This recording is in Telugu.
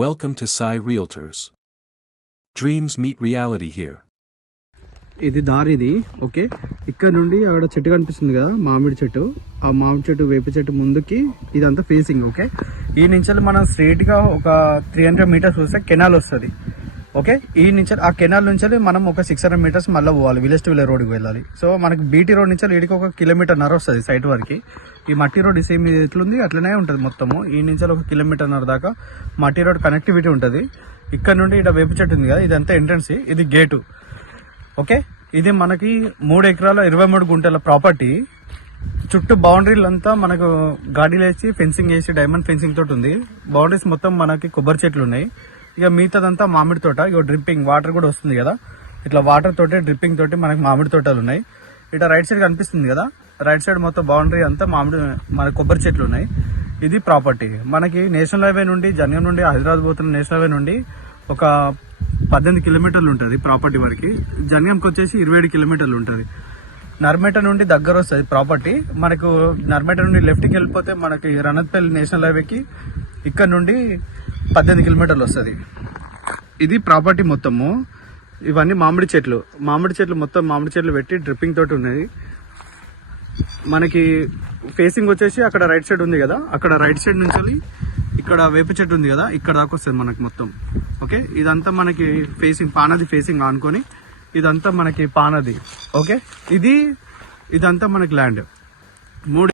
Welcome to Sai Realtors. Dreams meet reality here. ఇది దారిది ఓకే. ఇక్కడ నుండి అక్కడ చెట్టు కనిపిస్తుంది కదా, మామిడి చెట్టు. ఆ మామిడి చెట్టు, వేప చెట్టు ముందుకి ఇదంతా ఫేసింగ్ ఓకే. ఈ నుంచి మనం స్ట్రైట్ గా ఒక 300 మీటర్స్ వస్తే కెనాల్ వస్తుంది ఓకే. ఈ నుంచి ఆ కెనాల్ నుంచి మనం ఒక 600 మీటర్స్ మళ్ళీ పోవాలి, విలేజ్ టు విలేజ్ రోడ్కి వెళ్ళాలి. సో మనకి బీటీ రోడ్ నుంచి ఈడికి 1 కిలోమీటర్న్నర వస్తుంది సైట్ వరకు. ఈ మట్టి రోడ్ సేమ్ ఎట్లుంది అట్లనే ఉంటుంది మొత్తము. ఈ నుంచి 1 కిలోమీటర్న్నర దాకా మట్టి రోడ్ కనెక్టివిటీ ఉంటుంది. ఇక్కడ నుండి ఇక్కడ వేప చెట్టు ఉంది కదా, ఇదంతా ఎంట్రన్స్, ఇది గేటు ఓకే. ఇది మనకి 3 ఎకరాల 23 గుంటల ప్రాపర్టీ. చుట్టూ బౌండరీలు అంతా మనకు గాడీలు వేసి ఫెన్సింగ్ వేసి డైమండ్ ఫెన్సింగ్ తోటి ఉంది. బౌండరీస్ మొత్తం మనకి కొబ్బరి చెట్లు ఉన్నాయి. ఇక మిగతాదంతా మామిడి తోట. ఇక డ్రిప్పింగ్ వాటర్ కూడా వస్తుంది కదా, ఇట్లా వాటర్ తోటి డ్రిప్పింగ్ తోటి మనకి మామిడి తోటలు ఉన్నాయి. ఇట్లా రైట్ సైడ్ కనిపిస్తుంది కదా, రైట్ సైడ్ మొత్తం బౌండరీ అంతా మామిడి మన కొబ్బరి చెట్లు ఉన్నాయి. ఇది ప్రాపర్టీ మనకి నేషనల్ హైవే నుండి, జన్యం నుండి హైదరాబాద్ పోతున్న నేషనల్ హైవే నుండి ఒక 18 కిలోమీటర్లు ఉంటుంది ప్రాపర్టీ వరకు. జన్యంకి వచ్చేసి 27 కిలోమీటర్లు ఉంటుంది. నర్మేట నుండి దగ్గర వస్తుంది ప్రాపర్టీ మనకు. నర్మేట నుండి లెఫ్ట్కి వెళ్ళిపోతే మనకి రణత్పల్లి నేషనల్ హైవేకి ఇక్కడ నుండి 18 కిలోమీటర్లు వస్తుంది. ఇది ప్రాపర్టీ మొత్తము. ఇవన్నీ మామిడి చెట్లు. మామిడి చెట్లు మొత్తం మామిడి చెట్లు పెట్టి డ్రిప్పింగ్ తోటి ఉన్నది. మనకి ఫేసింగ్ వచ్చేసి అక్కడ రైట్ సైడ్ ఉంది కదా, అక్కడ రైట్ సైడ్ నుంచి ఇక్కడ వేప చెట్టు ఉంది కదా, ఇక్కడ దాకా వస్తుంది మనకి మొత్తం ఓకే. ఇదంతా మనకి ఫేసింగ్ పానది ఫేసింగ్ ఆనుకొని ఇదంతా మనకి పానది ఓకే. ఇదంతా మనకి ల్యాండ్ 3